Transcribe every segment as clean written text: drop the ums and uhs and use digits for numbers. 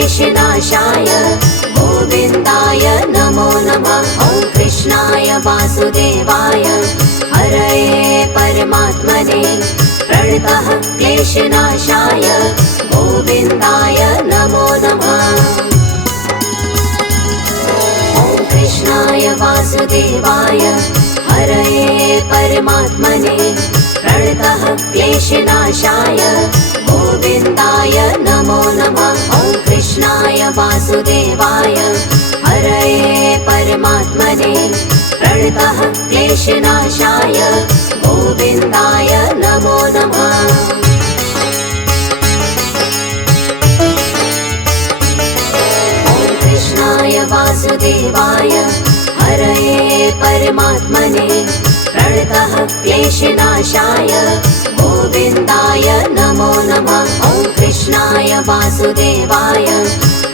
क्लेशनाशाय गोविन्दाय नमो नमः। ॐ कृष्णाय वासुदेवाय हरये परमात्मने प्रणतः क्लेशनाशाय गोविन्दाय नमो नमः। ॐ कृष्णाय वासुदेवाय हरये परमात्मने प्रणतः क्लेशनाशाय गोविन्दाय नमो नमः। ॐ कृष्णाय वासुदेवाय हरये परमात्मने प्रणतः क्लेशनाशाय गोविन्दाय नमो नमः। ॐ कृष्णाय वासुदेवाय हरये परमात्मने प्रणतः क्लेशनाशाय गोविन्दाय नमो नमः। ॐ कृष्णाय वासुदेवाय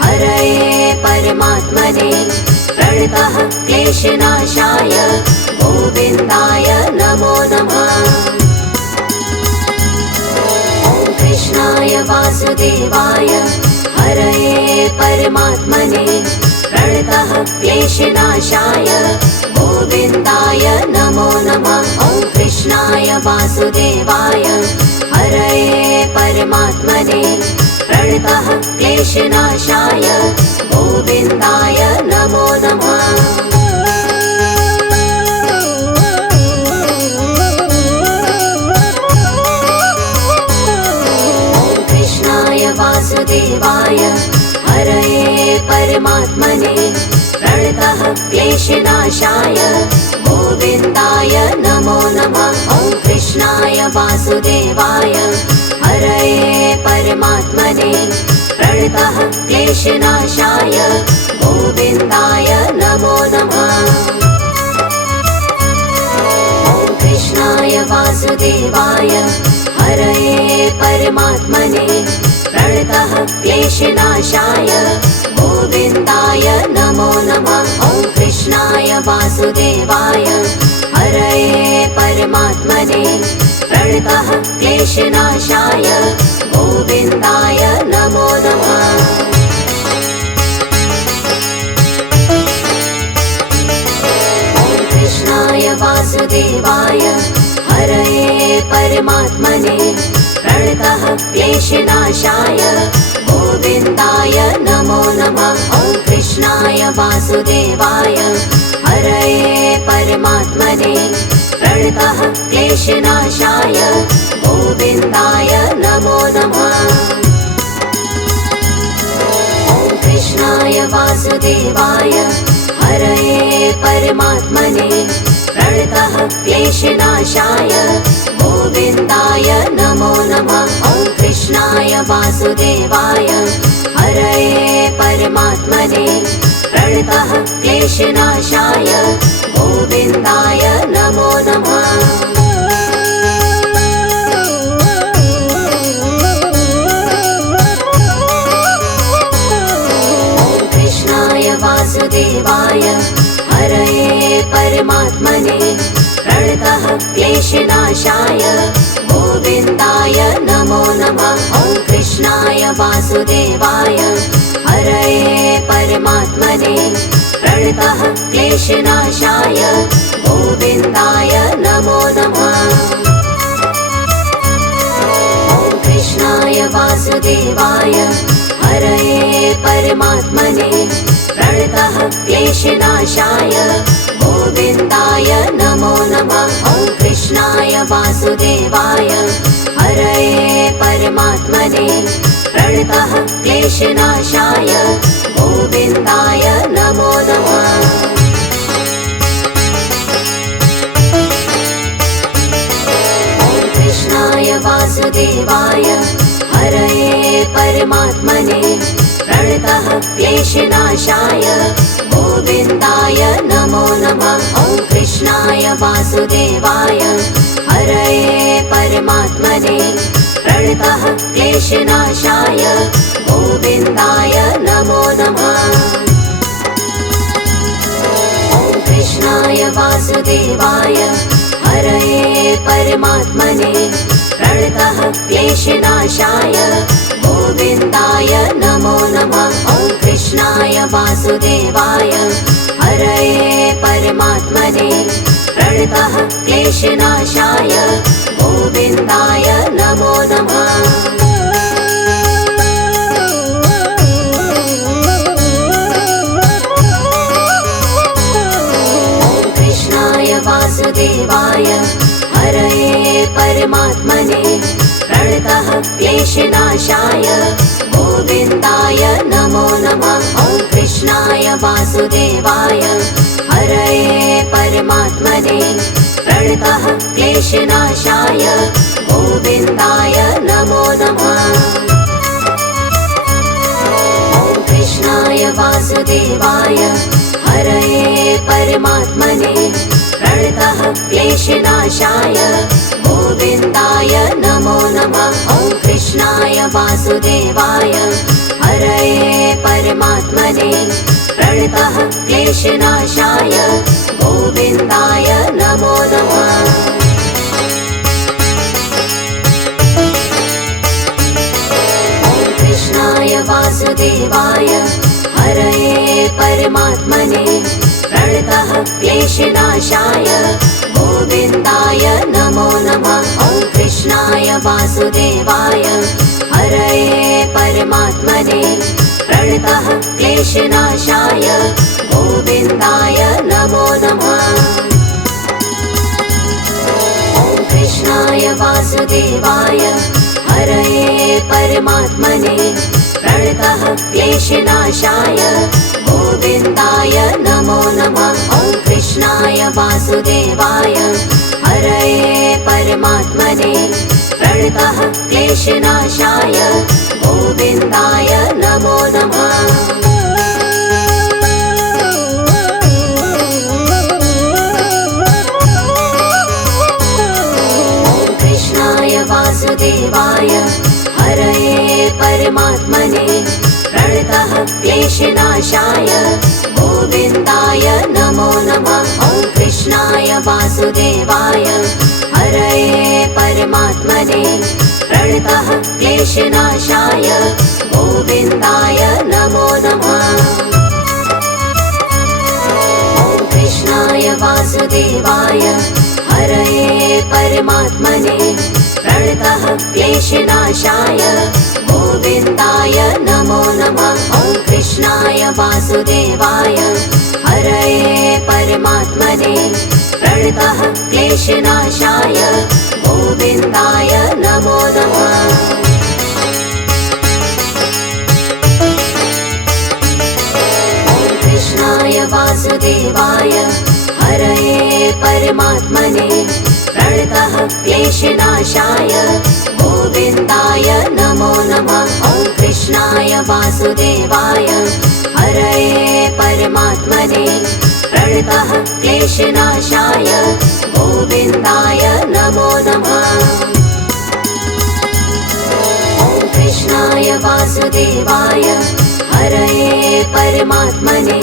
हरये परमात्मने प्रणतः क्लेशनाशाय गोविन्दाय नमो नमः। ॐ कृष्णाय वासुदेवाय हरये परमात्मने प्रणतः क्लेशनाशाय गोविन्दाय नमो नमः। ॐ कृष्णाय वासुदेवाय हरये परमात्मने प्रणतः क्लेशनाशाय गोविन्दाय नमो नमः। ॐ कृष्णाय वासुदेवाय हरये परमात्मने प्रणतः क्लेशनाशाय गोविन्दाय नमो नमः। ॐ कृष्णाय वासुदेवाय हरये परमात्मने प्रणतः क्लेशनाशाय गोविन्दाय नमो नमः। ॐ कृष्णाय वासुदेवाय हरये परमात्मने प्रणतः क्लेशनाशाय गोविन्दाय नमो नमः। ॐ कृष्णाय वासुदेवाय हरये परमात्मने प्रणतः क्लेशनाशाय गोविन्दाय नमो नमः। ॐ कृष्णाय वासुदेवाय हरये परमात्मने प्रणतः क्लेशनाशाय गोविन्दाय नमो नमः। ॐ कृष्णाय वासुदेवाय हरये परमात्मने प्रणतः क्लेशनाशाय गोविन्दाय नमो नमः। ॐ कृष्णाय वासुदेवाय हरये परमात्मने प्रणतः क्लेशनाशाय गोविन्दाय नमो नमः। ॐ कृष्णाय वासुदेवाय हरये परमात्मने प्रणतः क्लेशनाशाय गोविन्दाय नमो नमः। ॐ कृष्णाय वासुदेवाय हरये परमात्मने प्रणतः क्लेशनाशाय गोविन्दाय नमो नमः। ॐ कृष्णाय वासुदेवाय हरये परमात्मने प्रणतः क्लेशनाशाय गोविन्दाय नमो नमः। ॐ कृष्णाय वासुदेवाय हरये परमात्मने प्रणतः क्लेशनाशाय गोविन्दाय नमो नमः। ॐ कृष्णाय वासुदेवाय हरये परमात्मने प्रणतः क्लेशनाशाय गोविन्दाय नमो नमः। ॐ कृष्णाय वासुदेवाय हरये परमात्मने प्रणतः क्लेशनाशाय गोविन्दाय नमो नमः। ॐ कृष्णाय वासुदेवाय हरये परमात्मने प्रणतः क्लेशनाशाय गोविन्दाय नमो नमः। ॐ कृष्णाय वासुदेवाय हरये परमात्मने प्रणतः क्लेशनाशाय गोविन्दाय नमो नमः। वासुदेवाय हरये परमात्मने प्रणतः क्लेशनाशाय गोविन्दाय नमो नमः। वासुदेवाय हरये परमात्मने प्रणतः क्लेशनाशाय गोविन्दाय नमो नमः। ॐ कृष्णाय वासुदेवाय हरये परमात्मने प्रणतः क्लेशनाशाय गोविन्दाय नमो नमः। ॐ कृष्णाय वासुदेवाय हरये परमात्मने प्रणतः क्लेशनाशाय गोविन्दाय नमो नमः। ॐ कृष्णाय वासुदेवाय हरये परमात्मने प्रणतः क्लेशनाशाय गोविन्दाय नमो नमः। ॐ कृष्णाय वासुदेवाय हरये परमात्मने प्रणतः क्लेशनाशाय गोविन्दाय नमो नमः। ॐ कृष्णाय वासुदेवाय हरये परमात्मने प्रणतः क्लेशनाशाय गोविन्दाय नमो नमः। ॐ कृष्णाय वासुदेवाय हरये परमात्मने प्रणतः क्लेशनाशाय गोविन्दाय नमो नमः। ॐ कृष्णाय वासुदेवाय हरये परमात्मने प्रणतः क्लेशनाशाय गोविन्दाय नमो नमः। ॐ कृष्णाय वासुदेवाय हरये परमात्मने प्रणतः क्लेशनाशाय गोविन्दाय नमो नमः। ॐ कृष्णाय वासुदेवाय हरये परमात्मने प्रणतः क्लेशनाशाय गोविन्दाय नमो नमः। ॐ कृष्णाय वासुदेवाय हरये परमात्मने प्रणतः क्लेशनाशाय गोविन्दाय नमो नमः। ॐ कृष्णाय वासुदेवाय हरये परमात्मने प्रणतः क्लेशनाशाय गोविन्दाय नमो नमः। ॐ कृष्णाय वासुदेवाय हरये परमात्मने प्रणतः क्लेशनाशाय गोविन्दाय नमो नमः। ॐ कृष्णाय वासुदेवाय हरये परमात्मने प्रणतः क्लेशनाशाय गोविन्दाय नमो नमः। ॐ कृष्णाय वासुदेवाय हरये परमात्मने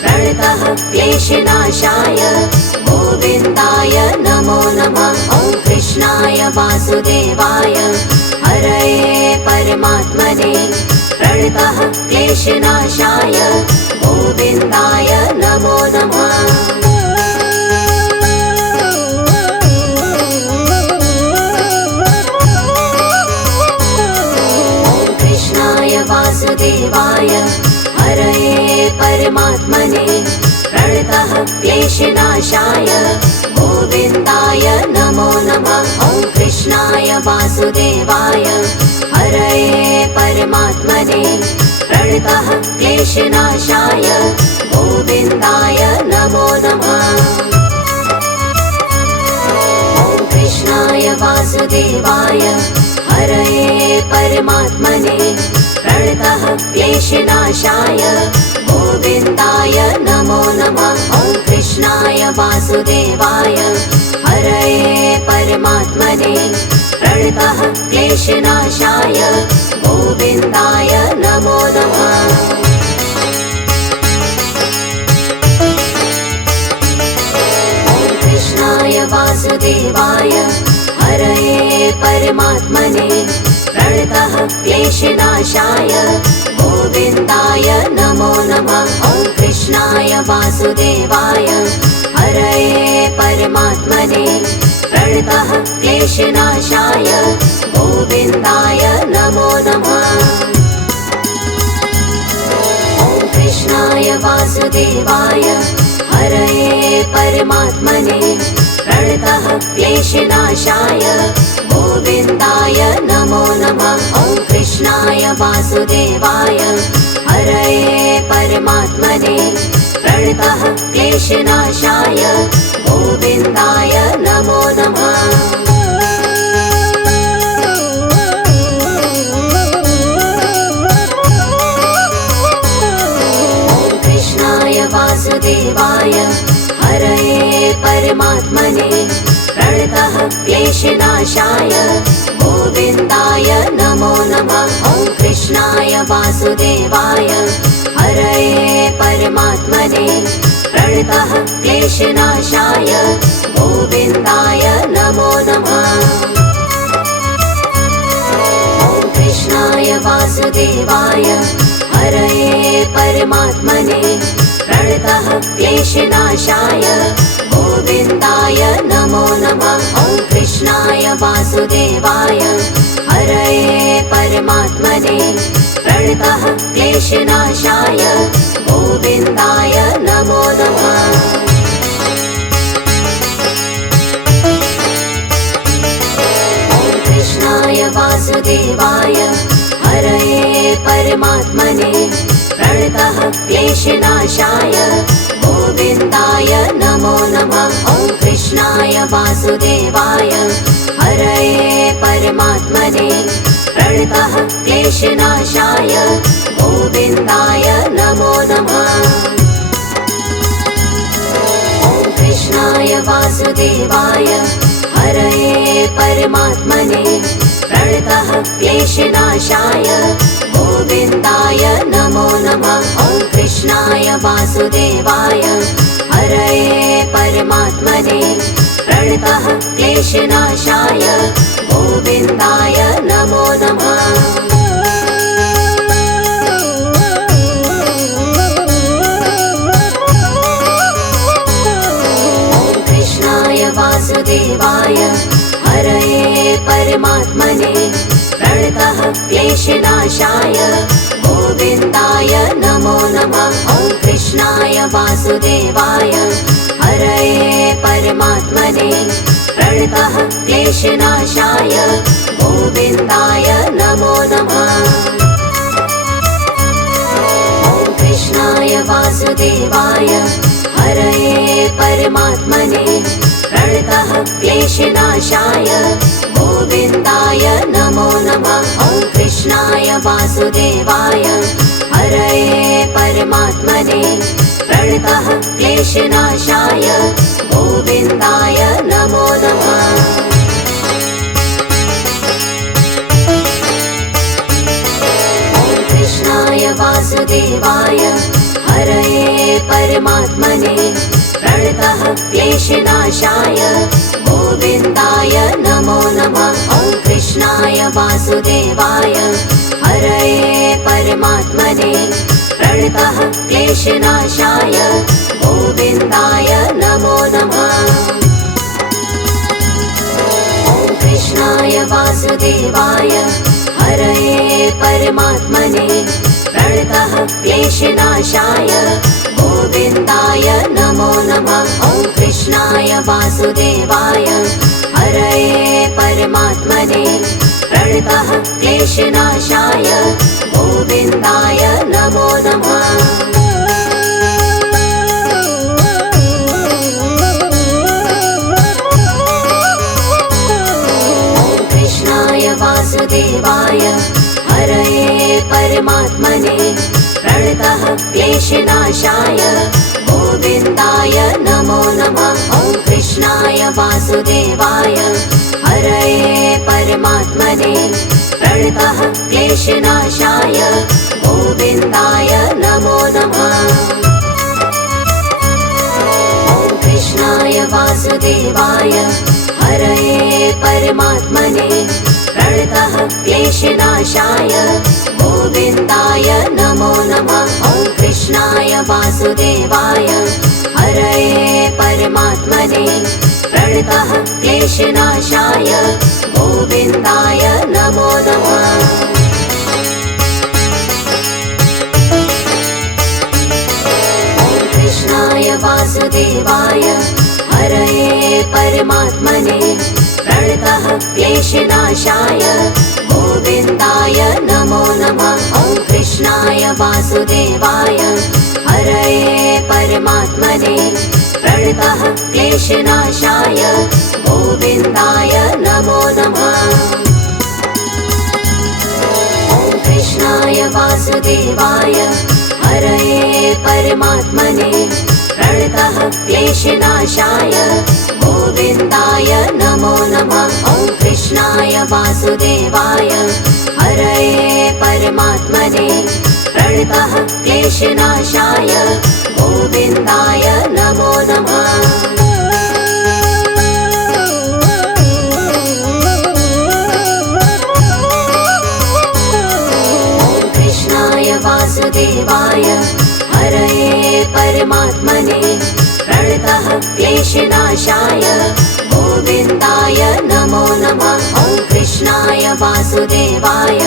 प्रणतः क्लेशनाशाय गोविन्दाय नमो नमः। ॐ कृष्णाय वासुदेवाय हरये परमात्मने प्रणतः क्लेशनाशाय गोविन्दाय नमो नमः। ॐ कृष्णाय वासुदेवाय हरये परमात्मने प्रणतः क्लेशनाशाय गोविन्दाय नमो नमः। ॐ कृष्णाय वासुदेवाय हरये परमात्मने प्रणतः क्लेशनाशाय गोविन्दाय नमो नमः। ॐ कृष्णाय वासुदेवाय हरये परमात्मने प्रणतः क्लेशनाशाय गोविन्दाय नमो नमः। ॐ कृष्णाय वासुदेवाय हरये परमात्मने प्रणतः क्लेशनाशाय गोविन्दाय नमो नमः। ॐ कृष्णाय वासुदेवाय हरये परमात्मने प्रणतः क्लेशनाशाय गोविन्दाय नमो नमः। ॐ वासुदेवाय हरये परमात्मने प्रणतः क्लेशनाशाय गोविन्दाय नमो नमः। ॐ कृष्णाय वासुदेवाय हरये परमात्मने प्रणतः क्लेशनाशाय गोविन्दाय नमो नमः। ॐ कृष्णाय वासुदेवाय हरये परमात्मने प्रणतः क्लेशनाशाय गोविन्दाय नमो नमः। ॐ कृष्णाय वासुदेवाय हरये परमात्मने प्रणतः क्लेशनाशाय गोविन्दाय नमो नमः। ॐ कृष्णाय वासुदेवाय हरये परमात्मने प्रणतः क्लेशनाशाय गोविन्दाय नमो नमः। ॐ कृष्णाय वासुदेवाय हरये परमात्मने प्रणतः क्लेशनाशाय गोविन्दाय नमो नमः। ॐ कृष्णाय वासुदेवाय हरये परमात्मने प्रणतः क्लेशनाशाय गोविन्दाय नमो नमः। ॐ कृष्णाय वासुदेवाय हरये परमात्मने प्रणतः क्लेशनाशाय गोविन्दाय नमो नमः। ॐ कृष्णाय वासुदेवाय हरये परमात्मने प्रणतः क्लेशनाशाय गोविन्दाय नमो नमः। ॐ कृष्णाय वासुदेवाय हरये परमात्मने प्रणतः क्लेशनाशाय गोविन्दाय नमो नमः। ॐ कृष्णाय वासुदेवाय हरये परमात्मने प्रणतः क्लेशनाशाय गोविन्दाय नमो नमः। ॐ कृष्णाय वासुदेवाय हरये परमात्मने प्रणतः क्लेशनाशाय गोविन्दाय नमो नमः। ॐ कृष्णाय वासुदेवाय हरये परमात्मने प्रणतः क्लेशनाशाय गोविन्दाय नमो नमः। ॐ कृष्णाय वासुदेवाय हरये परमात्मने प्रणतः क्लेशनाशाय गोविन्दाय नमो नमः। ॐ कृष्णाय वासुदेवाय हरये परमात्मने प्रणतः क्लेशनाशाय गोविन्दाय नमो नमः। ॐ कृष्णाय वासुदेवाय हरये परमात्मने प्रणतः क्लेशनाशाय गोविन्दाय नमो नमः। ॐ कृष्णाय वासुदेवाय हरये परमात्मने प्रणतः क्लेशनाशाय गोविन्दाय नमो नमः। ॐ कृष्णाय वासुदेवाय हरये परमात्मने प्रणतः क्लेशनाशाय गोविन्दाय नमो नमः। ॐ कृष्णाय वासुदेवाय हरये परमात्मने प्रणतः क्लेशनाशाय गोविन्दाय नमो नमः। ॐ कृष्णाय वासुदेवाय हरये परमात्मने प्रणतः क्लेशनाशाय गोविन्दाय नमो नमः। ॐ कृष्णाय वासुदेवाय हरये परमात्मने प्रणतः क्लेशनाशाय गोविन्दाय नमो नमः। ॐ कृष्णाय वासुदेवाय हरये परमात्मने प्रणतः क्लेशनाशाय गोविन्दाय नमो नमः। ॐ कृष्णाय वासुदेवाय वासुदेवाय हरये परमात्मने प्रणतः क्लेशनाशाय गोविन्दाय नमो नमः। कृष्णाय वासुदेवाय हरये परमात्मने प्रणतः क्लेशनाशाय गोविन्दाय नमो नमः। ॐ कृष्णाय वासुदेवाय हरये परमात्मने प्रणतः क्लेशनाशाय गोविन्दाय नमो नमः। ॐ कृष्णाय वासुदेवाय हरये परमात्मने प्रणतः क्लेशनाशाय गोविन्दाय नमो नमः। ॐ कृष्णाय वासुदेवाय हरये परमात्मने प्रणतः क्लेशनाशाय गोविन्दाय नमो नमः। वासुदेवाय हरये परमात्मने प्रणतः क्लेशनाशाय गोविन्दाय नमो नमः। ॐ कृष्णाय वासुदेवाय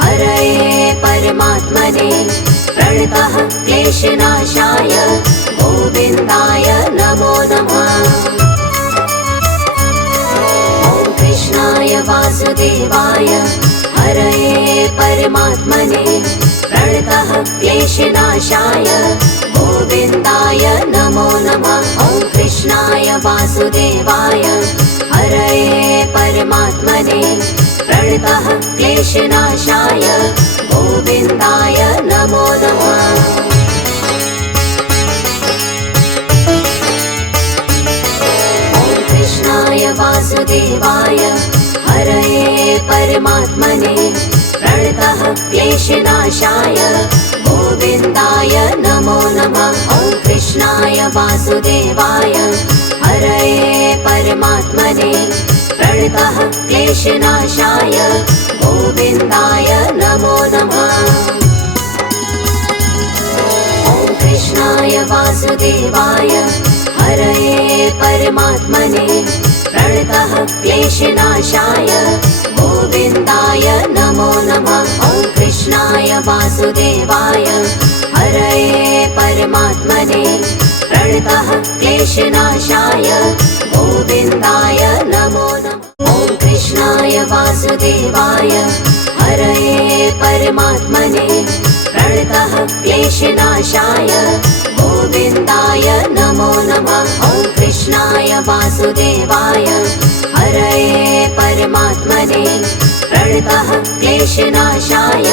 हरये परमात्मने प्रणतः क्लेशनाशाय गोविन्दाय नमो नमः। ॐ कृष्णाय वासुदेवाय हरये परमात्मने प्रणतः क्लेशनाशाय गोविन्दाय नमो नमः। ॐ कृष्णाय वासुदेवाय हरये परमात्मने प्रणतः क्लेशनाशाय गोविन्दाय नमो नमः। ॐ कृष्णाय वासुदेवाय हरये परमात्मने प्रणतः क्लेशनाशाय गोविन्दाय नमो नमः। ॐ कृष्णाय वासुदेवाय हरये परमात्मने प्रणतः क्लेशनाशाय गोविन्दाय नमो नमः। ॐ कृष्णाय वासुदेवाय हरये परमात्मने प्रणतः क्लेशनाशाय गोविन्दाय नमो नमः। ॐ कृष्णाय वासुदेवाय हरये परमात्मने प्रणतः क्लेशनाशाय गोविन्दाय नमो नमः। ॐ कृष्णाय वासुदेवाय हरये परमात्मने प्रणतः क्लेशनाशाय गोविन्दाय नमो नमः। ॐ कृष्णाय वासुदेवाय हरये परमात्मने प्रणतः क्लेशनाशाय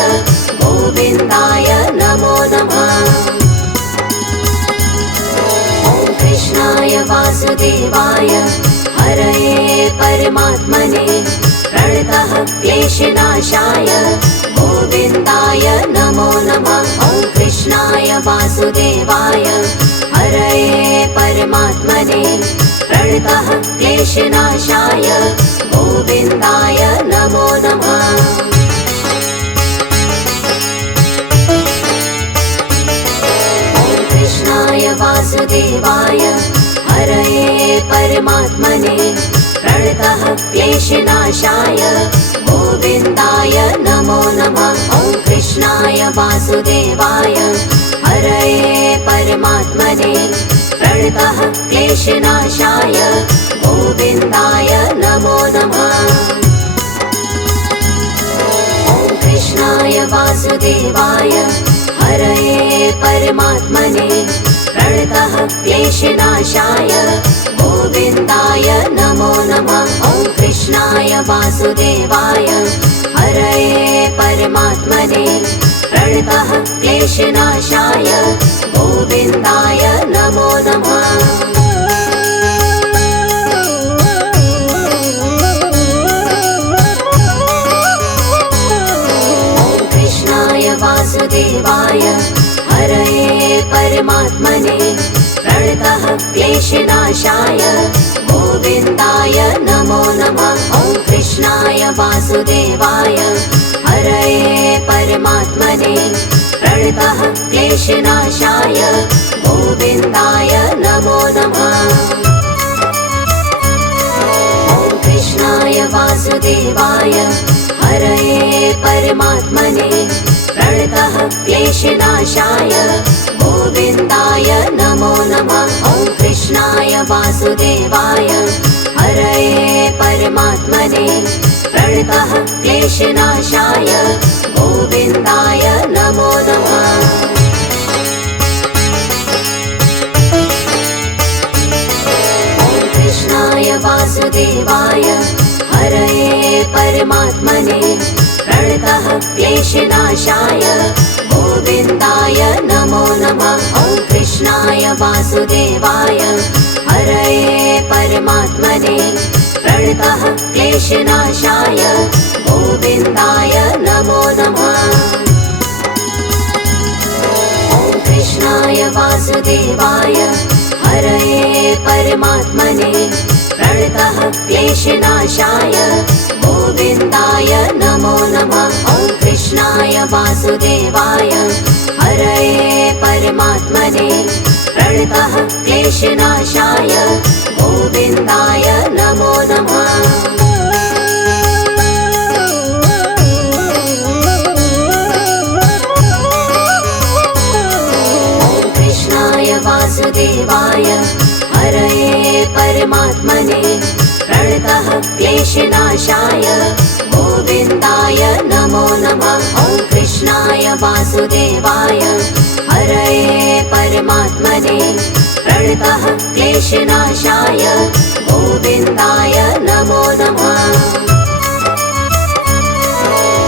गोविन्दाय नमो नमः। ॐ कृष्णाय वासुदेवाय हरये परमात्मने प्रणतः क्लेशनाशाय गोविन्दाय नमो नमः। ॐ कृष्णाय वासुदेवाय हरये परमात्मने प्रणतः क्लेशनाशाय गोविन्दाय नमो नमः। ॐ कृष्णाय वासुदेवाय हरये परमात्मने प्रणतः क्लेशनाशाय गोविन्दाय नमो नमः। ॐ कृष्णाय वासुदेवाय हरये परमात्मने प्रणतः क्लेशनाशाय गोविन्दाय नमो नमः। ॐ कृष्णाय वासुदेवाय हरये परमात्मने प्रणतः क्लेशनाशाय गोविन्दाय नमो नमः। ॐ कृष्णाय वासुदेवाय हरये परमात्मने प्रणतः क्लेशनाशाय गोविन्दाय नमो नमः। ॐ कृष्णाय वासुदेवाय हरये परमात्मने प्रणतः क्लेशनाशाय गोविन्दाय नमो नमः। ॐ कृष्णाय वासुदेवाय हरये परमात्मने प्रणतः क्लेशनाशाय गोविन्दाय नमो नमः। ॐ कृष्णाय वासुदेवाय हरये परमात्मने प्रणतः क्लेशनाशाय गोविन्दाय नमो नमः। ॐ कृष्णाय वासुदेवाय हरये परमात्मने प्रणतः क्लेशनाशाय गोविन्दाय नमो नमः। ॐ कृष्णाय वासुदेवाय हरये परमात्मने प्रणतः क्लेशनाशाय गोविन्दाय नमो नमः। ॐ कृष्णाय वासुदेवाय हरये परमात्मने प्रणतः क्लेशनाशाय गोविन्दाय नमो नमः। ॐ कृष्णाय वासुदेवाय हरये परमात्मने प्रणतः क्लेशनाशाय गोविन्दाय नमो नमः। ॐ कृष्णाय वासुदेवाय हरये परमात्मने प्रणतः क्लेशनाशाय गोविन्दाय नमो नमः। ॐ कृष्णाय वासुदेवाय हरये परमात्मने प्रणतः क्लेशनाशाय गोविन्दाय नमो नमः। ॐ कृष्णाय वासुदेवाय हरये परमात्मने प्रणतः क्लेशनाशाय गोविन्दाय नमो नमः।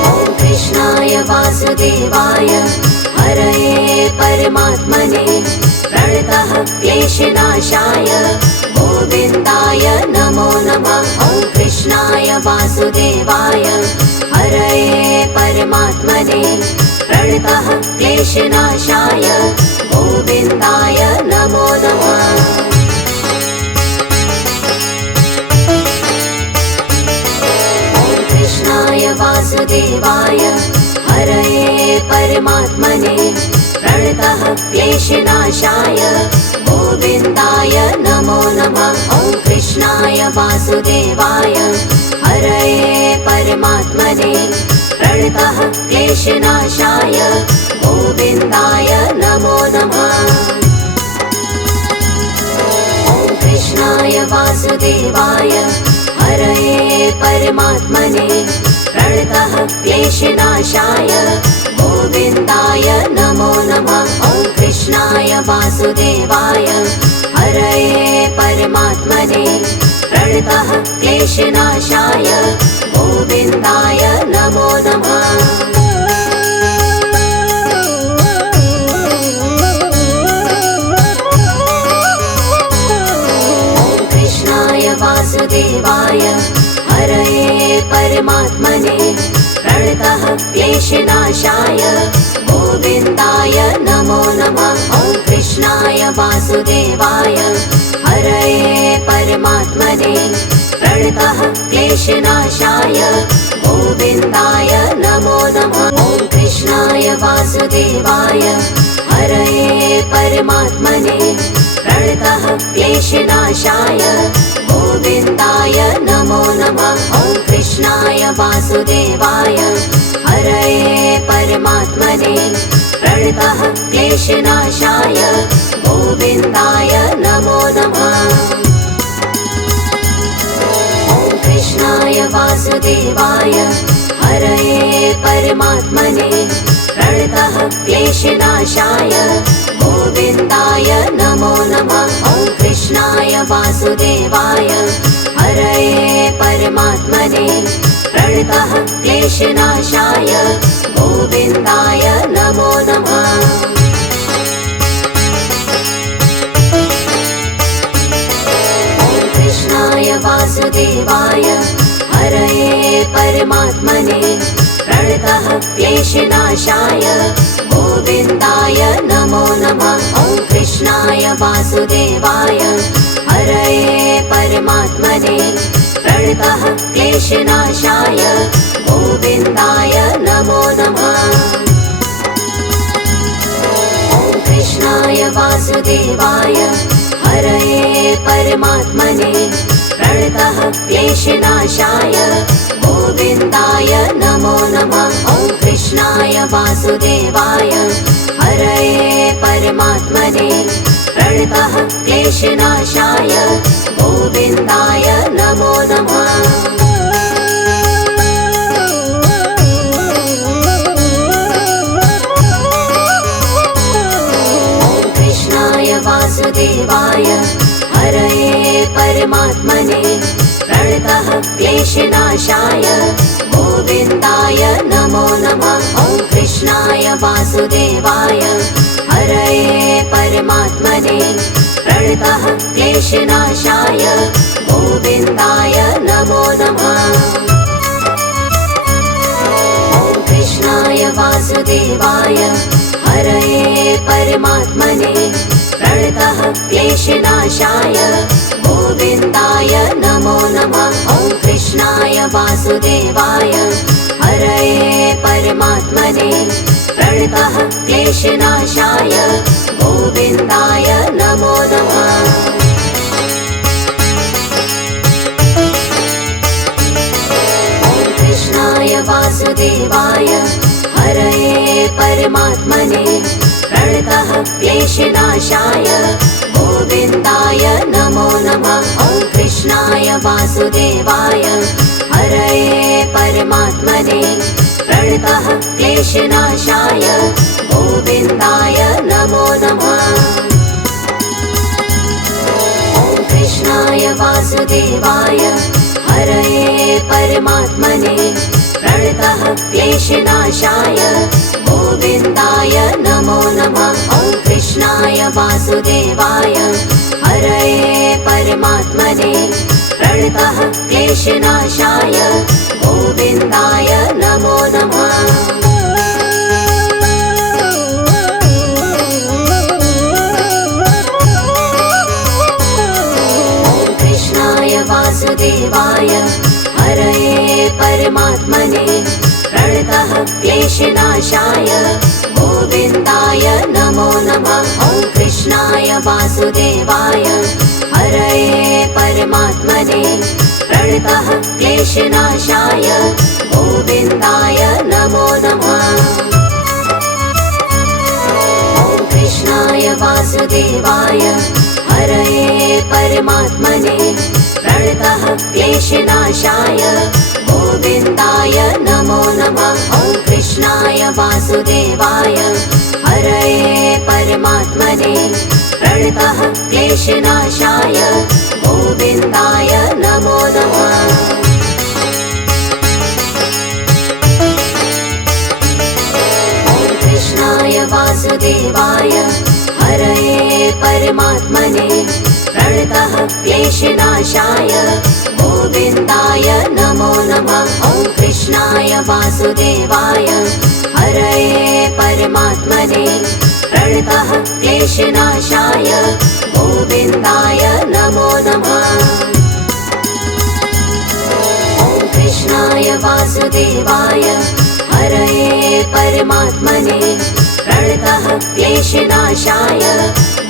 ॐ कृष्णाय वासुदेवाय हरये परमात्मने प्रणतः क्लेशनाशाय गोविन्दाय नमो नमः। ॐ कृष्णाय वासुदेवाय हरये परमात्मने प्रणतः क्लेशनाशाय गोविन्दाय नमो नमः। ॐ कृष्णाय वासुदेवाय हरये परमात्मने प्रणतः क्लेशनाशाय गोविन्दाय नमो नमः। ॐ कृष्णाय वासुदेवाय हरये परमात्मने प्रणतः क्लेशनाशाय गोविन्दाय नमो नमः। ॐ कृष्णाय वासुदेवाय हरये परमात्मने प्रणतः क्लेशनाशाय गोविन्दाय नमो नमः। ॐ कृष्णाय वासुदेवाय हरये परमात्मने प्रणतः क्लेशनाशाय गोविन्दाय नमो नमः। ॐ कृष्णाय वासुदेवाय हरये परमात्मने प्रणतः क्लेशनाशाय गोविन्दाय नमो नमः। ॐ कृष्णाय वासुदेवाय हरये परमात्मने प्रणतः क्लेशनाशाय गोविन्दाय नमो नमः। ॐ कृष्णाय वासुदेवाय हरये परमात्मने प्रणतः क्लेशनाशाय गोविन्दाय नमो नमः। ॐ कृष्णाय वासुदेवाय हरये परमात्मने प्रणतः क्लेशनाशाय गोविन्दाय नमो नमः। ॐ कृष्णाय वासुदेवाय हरये परमात्मने प्रणतः क्लेशनाशाय गोविन्दाय नमो नमः। ॐ कृष्णाय वासुदेवाय हरये परमात्मने प्रणतः क्लेशनाशाय गोविन्दाय नमो नमः। ॐ कृष्णाय वासुदेवाय हरये परमात्मने प्रणतः क्लेशनाशाय गोविन्दाय नमो नमः। ॐ कृष्णाय वासुदेवाय हरये परमात्मने प्रणतः क्लेशनाशाय गोविन्दाय नमो नमः। वासुदेवाय हरये परमात्मने प्रणतः क्लेशनाशाय गोविन्दाय नमो नमः। ॐ कृष्णाय वासुदेवाय हरये परमात्मने प्रणतः क्लेशनाशाय गोविन्दाय नमो नमः। वासुदेवाय हरये परमात्मने प्रणतः क्लेशनाशाय गोविन्दाय नमो नमः। ॐ कृष्णाय वासुदेवाय हरये परमात्मने प्रणतः क्लेशनाशाय गोविन्दाय नमो नमः। ॐ कृष्णाय वासुदेवाय हरये परमात्मने प्रणतः क्लेशनाशाय गोविन्दाय नमो नमः। ॐ कृष्णाय वासुदेवाय हरये परमात्मने प्रणतः क्लेशनाशाय गोविन्दाय नमो नमः। ॐ कृष्णाय वासुदेवाय हरये परमात्मने प्रणतः क्लेशनाशाय गोविन्दाय नमो नमः। ॐ कृष्णाय वासुदेवाय हरये परमात्मने प्रणतः क्लेशनाशाय गोविन्दाय नमो नमः। ॐ कृष्णाय वासुदेवाय हरये परमात्मने प्रणतः क्लेशनाशाय गोविन्दाय नमो नमः। ॐ कृष्णाय वासुदेवाय हरये परमात्मने प्रणतः क्लेशनाशाय गोविन्दाय नमो नमः। ॐ कृष्णाय वासुदेवाय हरये परमात्मने प्रणतः क्लेशनाशाय गोविन्दाय नमो नमः। ॐ कृष्णाय वासुदेवाय हरये परमात्मने प्रणतः क्लेशनाशाय गोविन्दाय नमो नमः। ॐ कृष्णाय वासुदेवाय हरये परमात्मने प्रणतः क्लेशनाशाय गोविन्दाय नमो नमः। ॐ कृष्णाय वासुदेवाय हरये परमात्मने प्रणतः क्लेशनाशाय गोविन्दाय नमो नमः। ॐ कृष्णाय वासुदेवाय हरये परमात्मने प्रणतः क्लेशनाशाय गोविन्दाय नमो नमः। ॐ कृष्णाय वासुदेवाय हरये परमात्मने प्रणतः क्लेशनाशाय गोविन्दाय नमो नमः। ॐ कृष्णाय वासुदेवाय हरये परमात्मने प्रणतः क्लेशनाशाय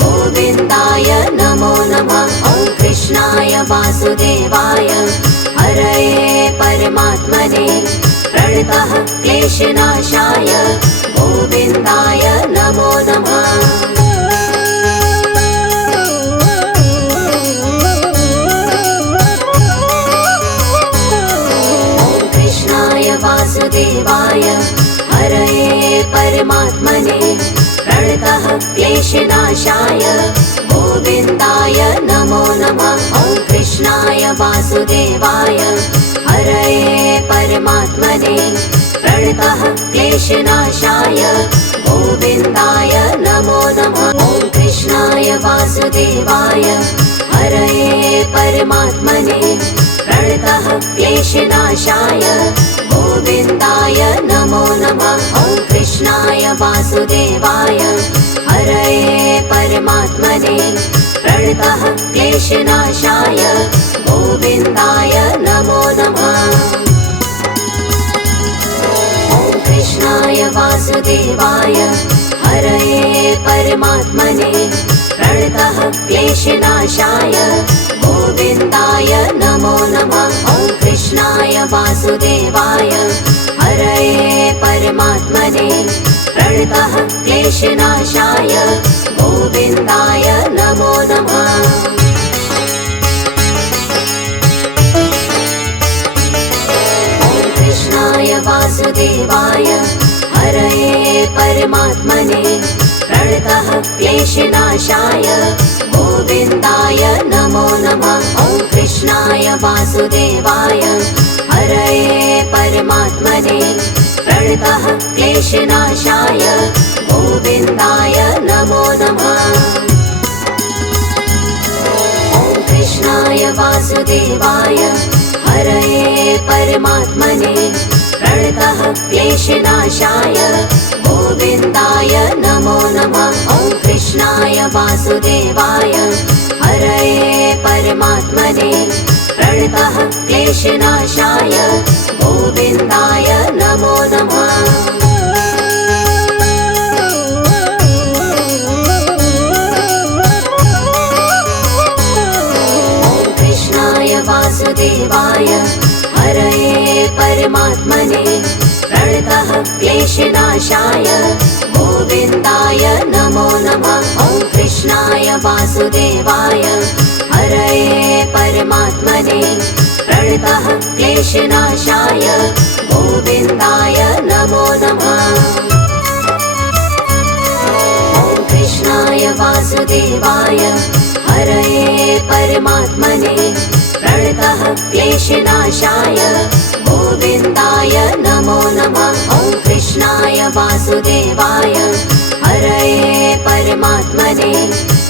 गोविन्दाय नमो नमः। ॐ कृष्णाय वासुदेवाय हरये परमात्मने प्रणतः क्लेशनाशाय गोविन्दाय नमो नमः। ॐ कृष्णाय वासुदेवाय हरये परमात्मने प्रणतः क्लेशनाशाय गोविन्दाय नमो नमः। ॐ कृष्णाय वासुदेवाय हरये परमात्मने प्रणतः क्लेशनाशाय गोविन्दाय नमो नमः। ॐ कृष्णाय वासुदेवाय हरये परमात्मने प्रणतः क्लेशनाशाय गोविन्दाय नमो नमः। ॐ कृष्णाय वासुदेवाय हरये परमात्मने प्रणतः क्लेशनाशाय गोविन्दाय नमो नमः। ॐ कृष्णाय वासुदेवाय हरये परमात्मने प्रणतः क्लेशनाशाय गोविन्दाय नमो नमः। ॐ कृष्णाय वासुदेवाय हरये परमात्मने प्रणतः क्लेशनाशाय गोविन्दाय नमो नमः। वासुदेवाय हरये परमात्मने प्रणतः क्लेशनाशाय गोविन्दाय नमो नमः। ॐ कृष्णाय वासुदेवाय हरये परमात्मने प्रणतः क्लेशनाशाय गोविन्दाय नमो नमः। ॐ कृष्णाय वासुदेवाय हरये परमात्मने प्रणतः क्लेशनाशाय गोविन्दाय नमो नमः। ॐ कृष्णाय वासुदेवाय हरये परमात्मने प्रणतः क्लेशनाशाय गोविन्दाय नमो नमः। वासुदेवाय हरये परमात्मने प्रणतः क्लेशनाशाय गोविन्दाय नमो नमः। ॐ कृष्णाय वासुदेवाय हरये परमात्मने प्रणतः क्लेशनाशाय गोविन्दाय नमो नमः। ॐ कृष्णाय वासुदेवाय हरये परमात्मने प्रणतः क्लेशनाशाय गोविन्दाय नमो नमः। ॐ कृष्णाय वासुदेवाय हरये परमात्मने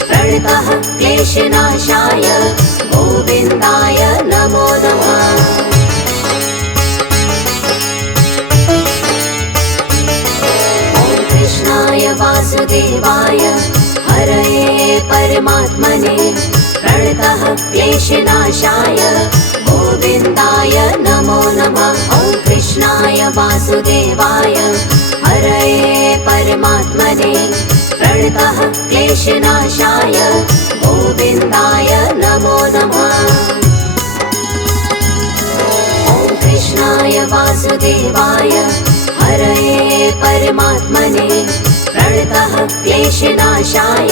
प्रणतः क्लेशनाशाय गोविन्दाय नमो नमः। ॐ कृष्णाय वासुदेवाय हरये परमात्मने प्रणतः क्लेशनाशाय गोविन्दाय नमो नमः। ॐ कृष्णाय वासुदेवाय हरये परमात्मने प्रणतः क्लेशनाशाय गोविन्दाय नमो नमः। ॐ कृष्णाय वासुदेवाय हरये परमात्मने प्रणतः क्लेशनाशाय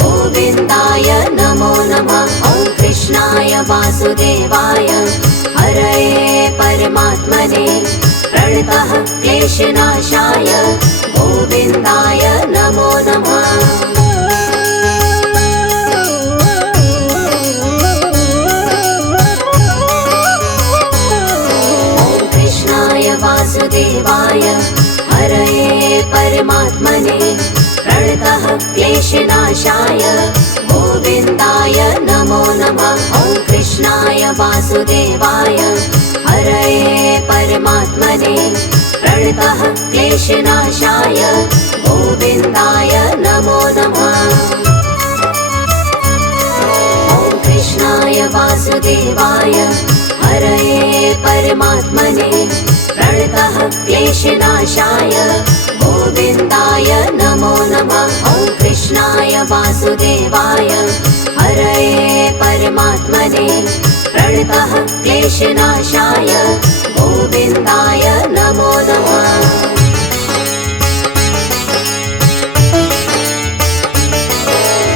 गोविन्दाय नमो नमः। ॐ कृष्णाय वासुदेवाय हरये परमात्मने प्रणतः क्लेशनाशाय गोविन्दाय नमो नमः। ॐ कृष्णाय वासुदेवाय हरये परमात्मने प्रणतः क्लेशनाशाय गोविन्दाय नमो नमः। ॐ कृष्णाय वासुदेवाय हरये परमात्मने प्रणतः क्लेशनाशाय गोविन्दाय नमो नमः। ॐ कृष्णाय वासुदेवाय हरये परमात्मने प्रणतः क्लेशनाशाय गोविन्दाय नमो नमः। ॐ कृष्णाय वासुदेवाय हरये परमात्मने प्रणतः क्लेशनाशाय गोविन्दाय नमो नमः।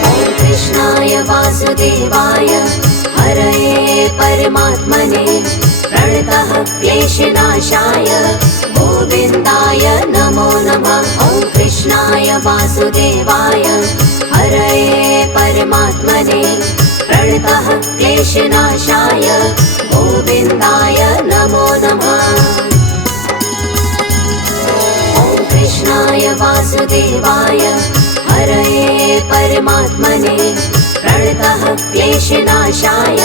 ॐ कृष्णाय वासुदेवाय हरये परमात्मने प्रणतः क्लेशनाशाय गोविन्दाय नमो नमः। ॐ कृष्णाय वासुदेवाय हरये परमात्मने प्रणतः क्लेशनाशाय गोविन्दाय नमो नमः। ॐ कृष्णाय वासुदेवाय हरये परमात्मने प्रणतः क्लेशनाशाय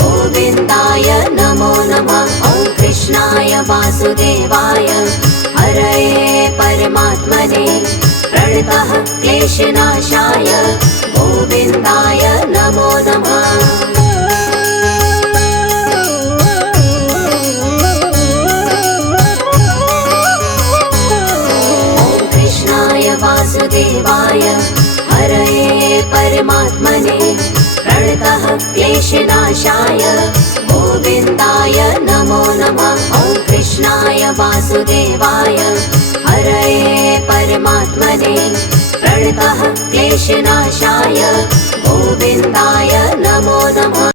गोविन्दाय नमो नमः। ॐ कृष्णाय वासुदेवाय हरये परमात्मने प्रणतः क्लेशनाशाय गोविन्दाय नमो नमः। ॐ कृष्णाय वासुदेवाय परमात्मने प्रणतः क्लेशनाशाय गोविन्दाय नमो नमः। ॐ कृष्णाय वासुदेवाय हरये परमात्मने प्रणतः क्लेशनाशाय गोविन्दाय नमो नमः।